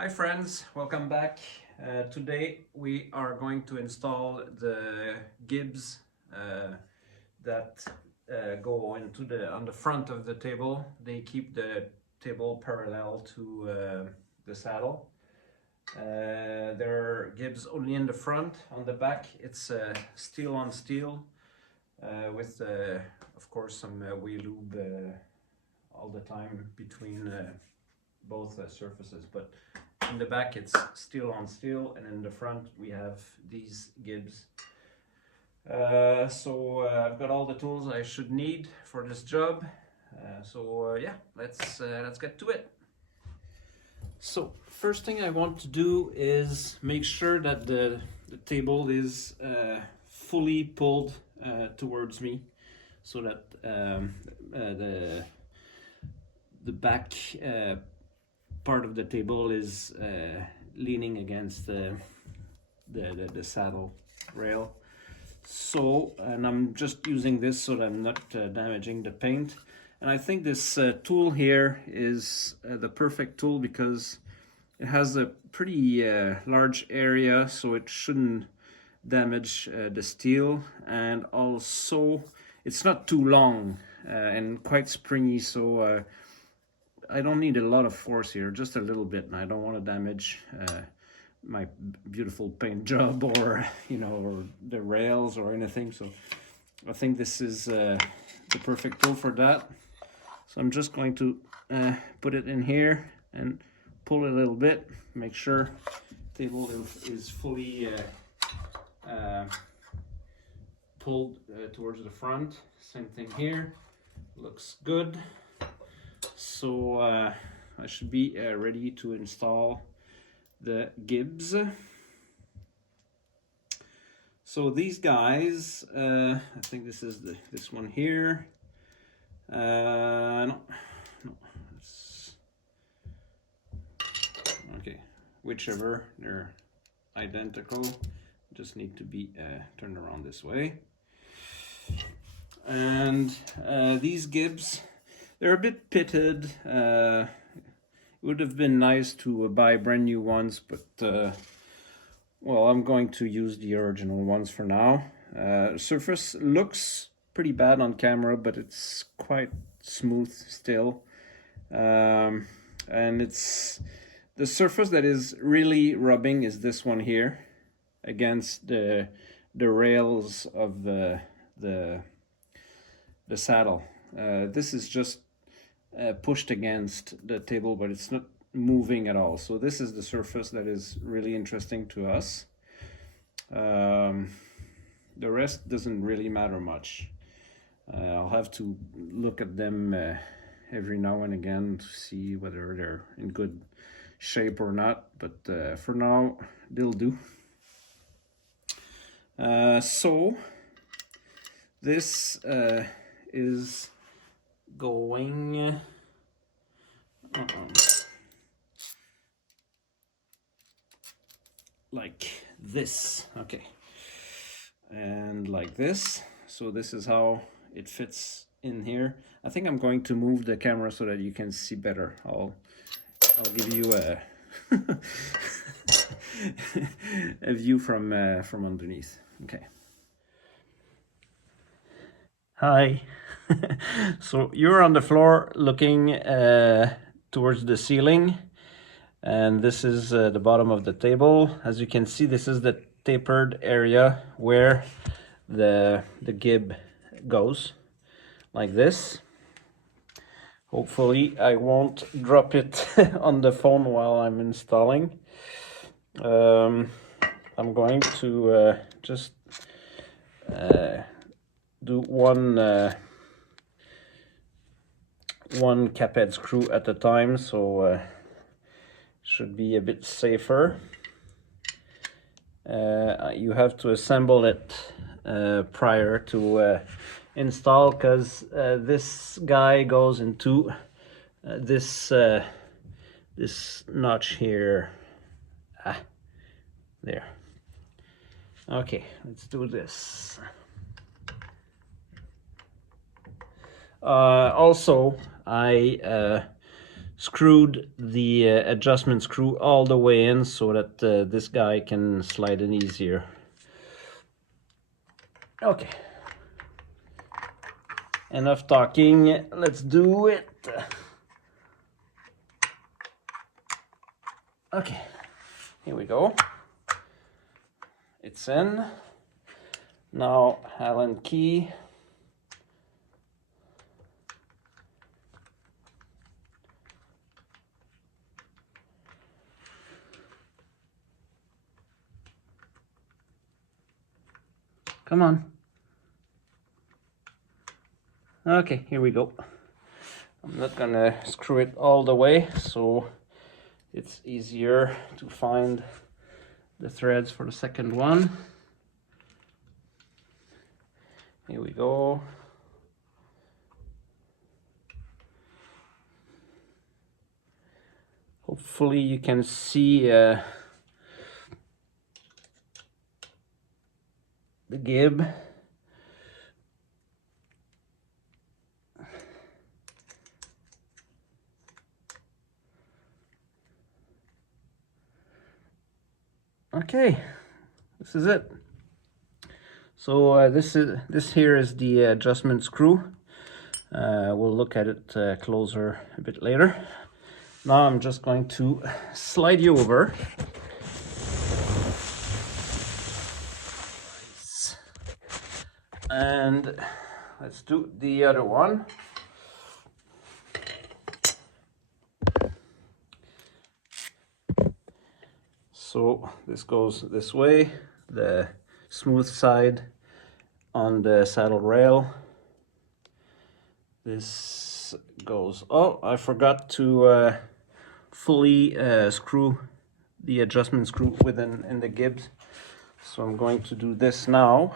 Hi friends, welcome back. Today we are going to install the gibs that go into on the front of the table. They keep the table parallel to the saddle. They're gibs only in the front. On the back it's steel on steel with of course some wheel lube all the time between both surfaces, but in the back it's steel on steel, and in the front we have these gibs. I've got all the tools I should need for this job. Yeah, let's get to it. So first thing I want to do is make sure that the table is fully pulled towards me, so that the back part of the table is leaning against the saddle rail. So, and I'm just using this so that I'm not damaging the paint. And I think this tool here is the perfect tool because it has a pretty large area, so it shouldn't damage the steel, and also it's not too long and quite springy, so I don't need a lot of force here, just a little bit, and I don't want to damage my beautiful paint job, or or the rails or anything. So I think this is the perfect tool for that. So I'm just going to put it in here and pull it a little bit, make sure the table is fully pulled towards the front. Same thing here, looks good. So I should be ready to install the gibs. So these guys, I think this is this one here. No, okay, whichever, they're identical. Just need to be turned around this way. And these gibs, they're a bit pitted. It would have been nice to buy brand new ones, but well, I'm going to use the original ones for now. Surface looks pretty bad on camera, but it's quite smooth still. And it's the surface that is really rubbing is this one here against the rails of the saddle. This is just pushed against the table, but it's not moving at all. So this is the surface that is really interesting to us. The rest doesn't really matter much. I'll have to look at them every now and again to see whether they're in good shape or not, but for now they'll do. So this is going like this, okay, and like this. So this is how it fits in here. I think I'm going to move the camera so that you can see better. I'll give you a a view from underneath. Okay. Hi. So you're on the floor looking towards the ceiling, and this is the bottom of the table. As you can see, this is the tapered area where the gib goes, like this. Hopefully I won't drop it on the phone while I'm installing. I'm going to just do one cap head screw at a time, so should be a bit safer. You have to assemble it prior to install, because this guy goes into this notch here. There. Okay, let's do this. Also, I screwed the adjustment screw all the way in so that this guy can slide in easier. Okay, enough talking, let's do it. Okay, here we go. It's in. Now Allen key. Come on. Okay, here we go. I'm not gonna screw it all the way, so it's easier to find the threads for the second one. Here we go. Hopefully you can see the gib. Okay, this is it. So this here is the adjustment screw. We'll look at it closer a bit later. Now I'm just going to slide you over. And let's do the other one. So this goes this way, the smooth side on the saddle rail. This goes, oh, I forgot to fully screw the adjustment screw within in the gibs. So I'm going to do this now.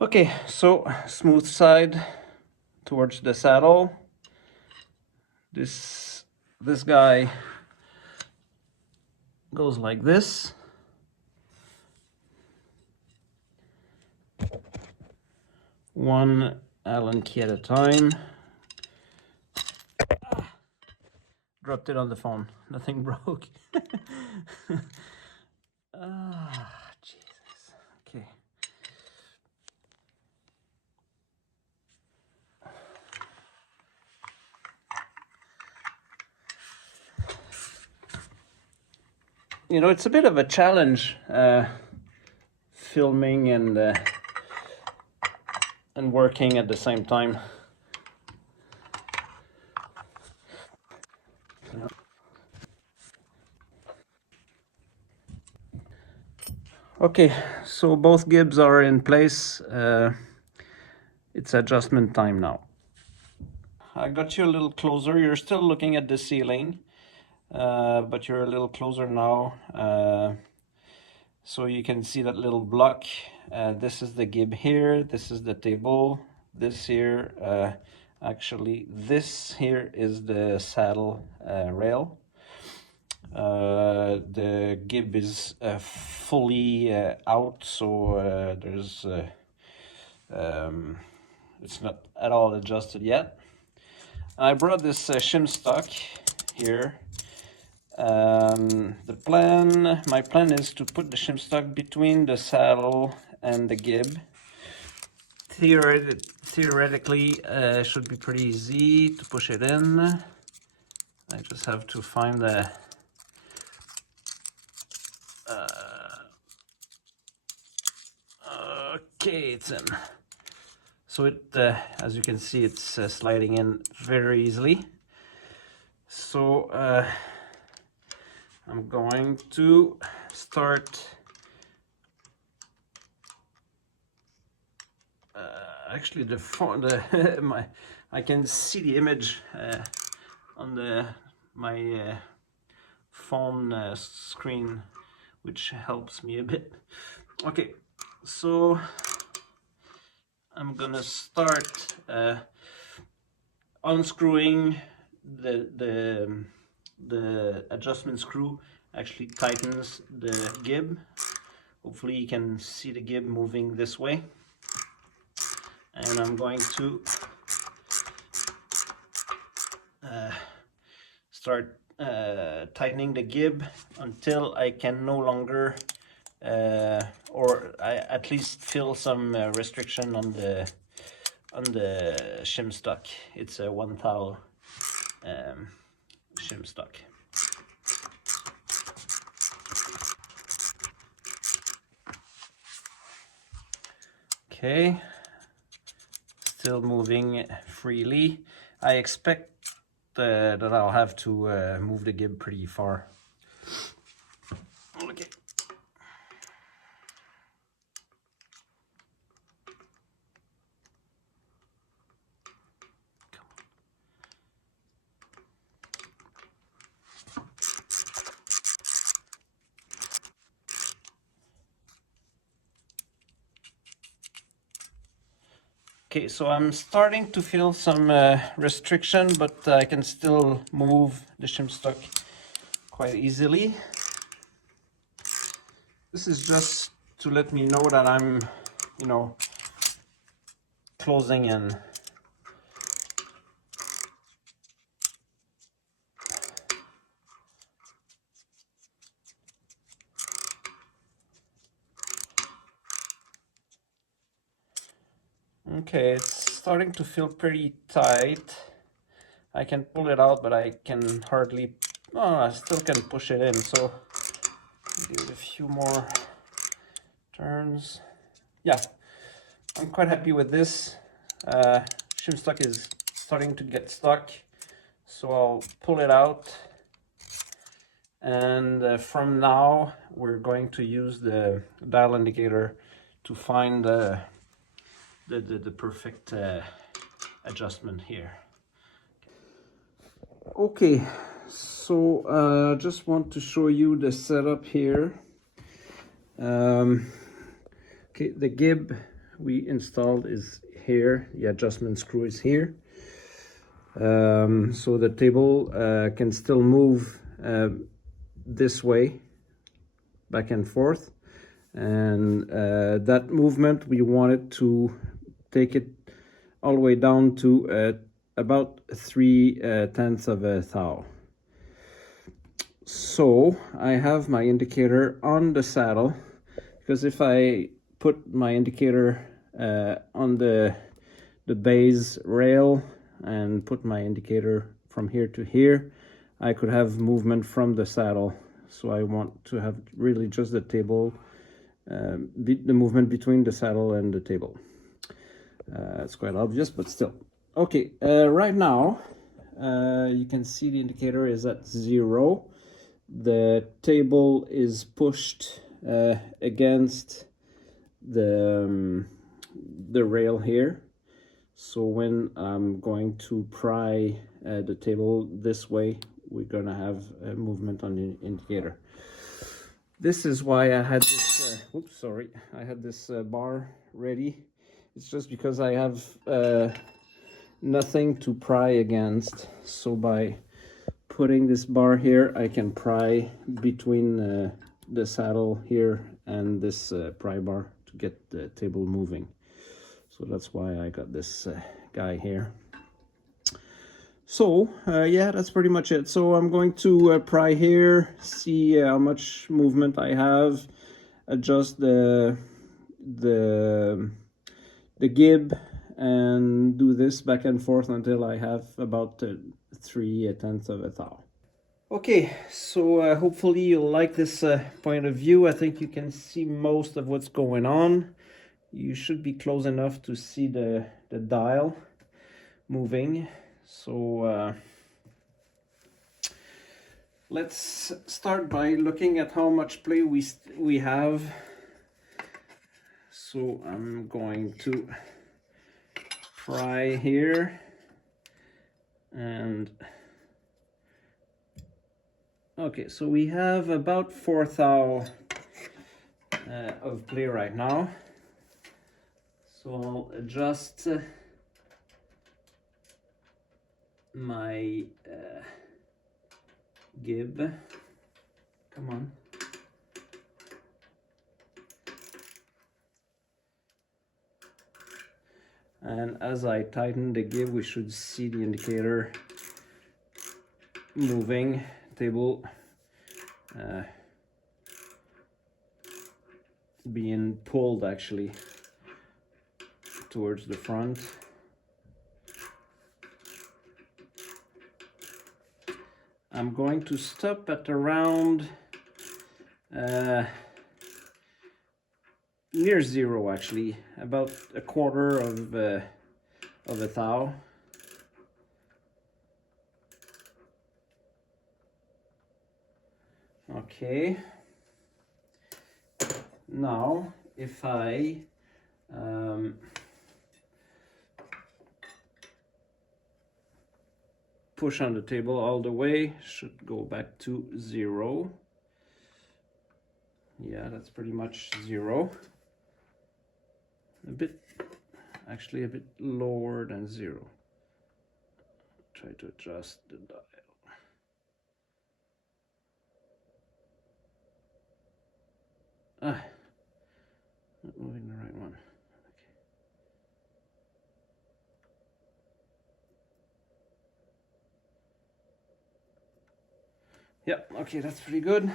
Okay, so smooth side towards the saddle. This guy goes like this. One Allen key at a time. Dropped it on the phone. Nothing broke. Jesus. Okay. You know, it's a bit of a challenge filming and working at the same time. Okay, so both gibs are in place. It's adjustment time now. I got you a little closer. You're still looking at the ceiling, but you're a little closer now. So you can see that little block. This is the gib here. This is the table. This here, actually, this here is the saddle rail. The gib is fully out, so there's it's not at all adjusted yet. I brought this shim stock here. My plan is to put the shim stock between the saddle and the gib. Theoretically, should be pretty easy to push it in. I just have to find the okay, it's in. So it, as you can see, it's sliding in very easily. So I'm going to start. Actually, I can see the image on my phone screen, which helps me a bit. Okay, so I'm gonna start unscrewing the adjustment screw actually tightens the gib. Hopefully you can see the gib moving this way, and I'm going to start tightening the gib until I can no longer or I at least feel some restriction on the shim stock. It's a 1 thou shim stock. Okay, still moving freely. I expect that I'll have to move the gib pretty far. Okay. Okay, so I'm starting to feel some restriction, but I can still move the shim stock quite easily. This is just to let me know that I'm, you know, closing in. Okay, it's starting to feel pretty tight. I can pull it out, but I can hardly, oh, I still can push it in, so give it a few more turns. Yeah, I'm quite happy with this. Shim stock is starting to get stuck, so I'll pull it out. And from now, we're going to use the dial indicator to find the perfect adjustment here. Okay, so just want to show you the setup here. Okay, the gib we installed is here. The adjustment screw is here. So the table can still move this way, back and forth, and that movement we wanted to take it all the way down to about 3/10 of a thou. So I have my indicator on the saddle, because if I put my indicator on the base rail and put my indicator from here to here, I could have movement from the saddle. So I want to have really just the table, the movement between the saddle and the table. It's quite obvious, but still. Okay, right now you can see the indicator is at 0. The table is pushed against the rail here. So when I'm going to pry the table this way, we're gonna have a movement on the indicator. This is why I had this, oops, sorry, I had this bar ready. It's just because I have nothing to pry against. So by putting this bar here, I can pry between the saddle here and this pry bar to get the table moving. So that's why I got this guy here. So yeah, that's pretty much it. So I'm going to pry here, see how much movement I have, adjust the gib, and do this back and forth until I have about 3/10 of a thou. Okay, so hopefully you'll like this point of view. I think you can see most of what's going on. You should be close enough to see the dial moving. So let's start by looking at how much play we have. So I'm going to pry here, and okay, so we have about 4 thou of play right now. So I'll adjust my gib. Come on. And as I tighten the gib, we should see the indicator moving, table being pulled actually towards the front. I'm going to stop at around near zero, actually, about a quarter of a thou. Okay. Now, if I push on the table all the way, should go back to 0. Yeah, that's pretty much 0. A bit, actually a bit lower than 0. Try to adjust the dial. Not moving the right one. Yeah, okay, that's pretty good.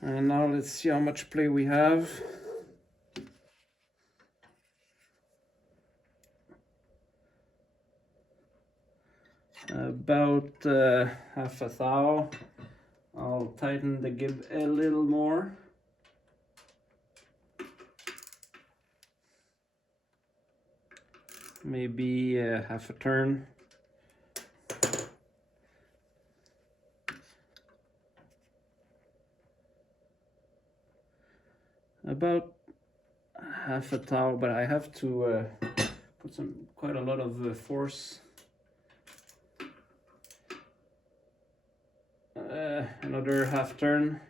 And now let's see how much play we have. About half a thou. I'll tighten the gib a little more. Maybe half a turn. About half a thou, but I have to put quite a lot of force. Another half turn.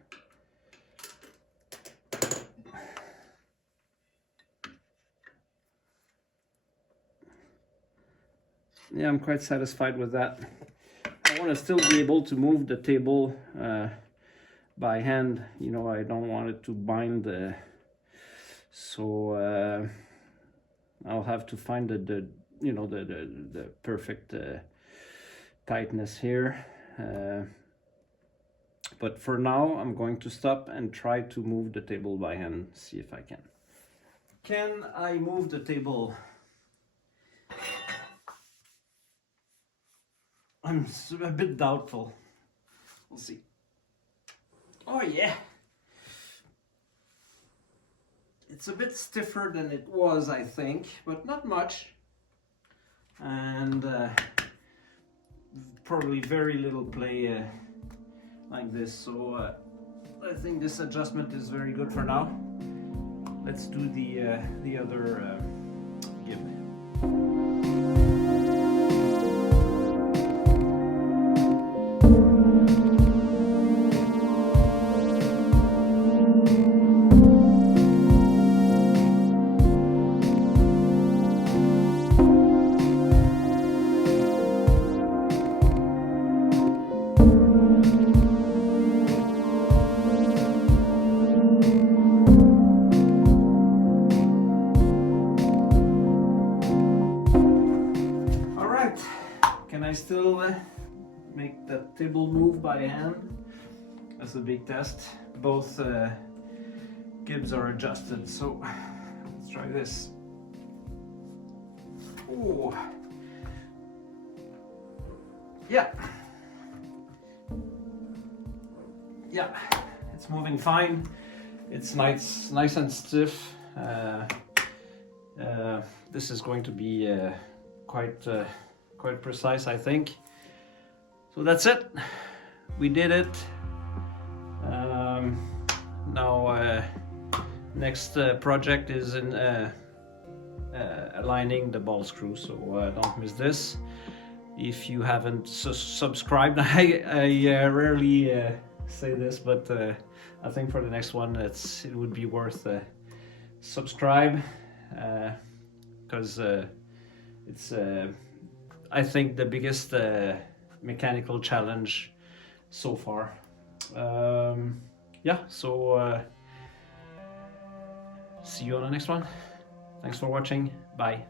Yeah, I'm quite satisfied with that. I want to still be able to move the table by hand. You know, I don't want it to bind so I'll have to find the you know the perfect tightness here. But for now, I'm going to stop and try to move the table by hand, see if I can. Can I move the table? I'm a bit doubtful. We'll see. Oh yeah. It's a bit stiffer than it was, I think, but not much. And probably very little play like this, so I think this adjustment is very good for now. Let's do the other gib. I still make the table move by hand. That's a big test. Both gibs are adjusted, so let's try this. Oh, yeah, it's moving fine. It's nice and stiff. This is going to be quite precise, I think. So that's it. We did it. Now next project is in aligning the ball screw, so don't miss this. If you haven't subscribed, I rarely say this, but I think for the next one it would be worth subscribe, because it's I think, the biggest mechanical challenge so far. Yeah, so see you on the next one. Thanks for watching. Bye.